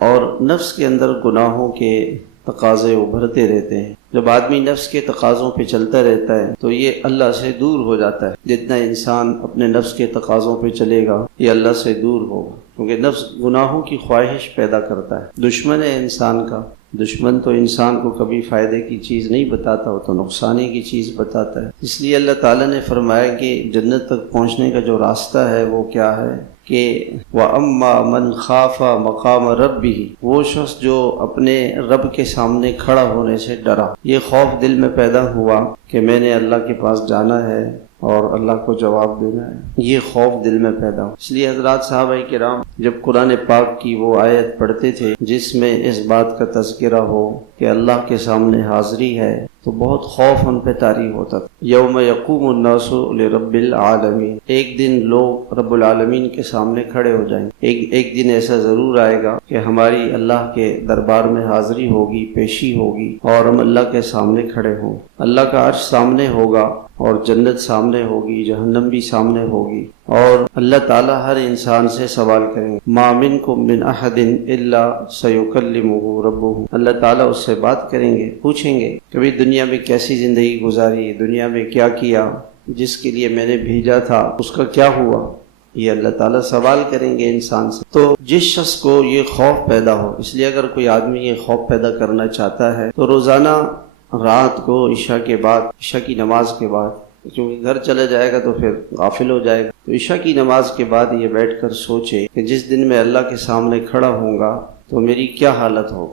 اور نفس کے اندر گناہوں کے تقاضے ابھرتے رہتے ہیں۔ جب آدمی نفس کے تقاضوں پہ چلتا رہتا ہے تو یہ اللہ سے دور ہو جاتا ہے۔ جتنا انسان اپنے نفس کے تقاضوں پہ چلے گا یہ اللہ سے دور ہوگا، کیونکہ نفس گناہوں کی خواہش پیدا کرتا ہے، دشمن ہے انسان کا۔ دشمن تو انسان کو کبھی فائدے کی چیز نہیں بتاتا، وہ تو نقصانے کی چیز بتاتا ہے۔ اس لیے اللہ تعالیٰ نے فرمایا کہ جنت تک پہنچنے کا جو راستہ ہے وہ کیا ہے کہ وَأَمَّا مَنْ خَافَ مَقَامَ رَبِّهِ، وہ شخص جو اپنے رب کے سامنے کھڑا ہونے سے ڈرا، یہ خوف دل میں پیدا ہوا کہ میں نے اللہ کے پاس جانا ہے اور اللہ کو جواب دینا ہے، یہ خوف دل میں پیدا ہو۔ اس لیے حضرات صحابہ کرام جب قرآن پاک کی وہ آیت پڑھتے تھے جس میں اس بات کا تذکرہ ہو کہ اللہ کے سامنے حاضری ہے تو بہت خوف ان پہ طاری ہوتا تھا۔ یوم یقوم الناس لرب العالمین، ایک دن لوگ رب العالمین کے سامنے کھڑے ہو جائیں گے۔ ایک دن ایسا ضرور آئے گا کہ ہماری اللہ کے دربار میں حاضری ہوگی، پیشی ہوگی اور ہم اللہ کے سامنے کھڑے ہوں۔ اللہ کا عرش سامنے ہوگا اور جنت سامنے ہوگی، جہنم بھی سامنے ہوگی، اور اللہ تعالیٰ ہر انسان سے سوال کریں گے ما منکم من احد الا سیکلمہ ربہ، اللہ تعالیٰ اس سے بات کریں گے، پوچھیں گے کہ بھی دنیا میں کیسی زندگی گزاری، دنیا میں کیا کیا، جس کے لیے میں نے بھیجا تھا اس کا کیا ہوا، یہ اللہ تعالیٰ سوال کریں گے انسان سے۔ تو جس شخص کو یہ خوف پیدا ہو، اس لیے اگر کوئی آدمی یہ خوف پیدا کرنا چاہتا ہے تو روزانہ رات کو عشاء کے بعد، عشاء کی نماز کے بعد، کیونکہ گھر چلا جائے گا تو پھر غافل ہو جائے گا، تو عشاء کی نماز کے بعد یہ بیٹھ کر سوچے کہ جس دن میں اللہ کے سامنے کھڑا ہوں گا تو میری کیا حالت ہوگی۔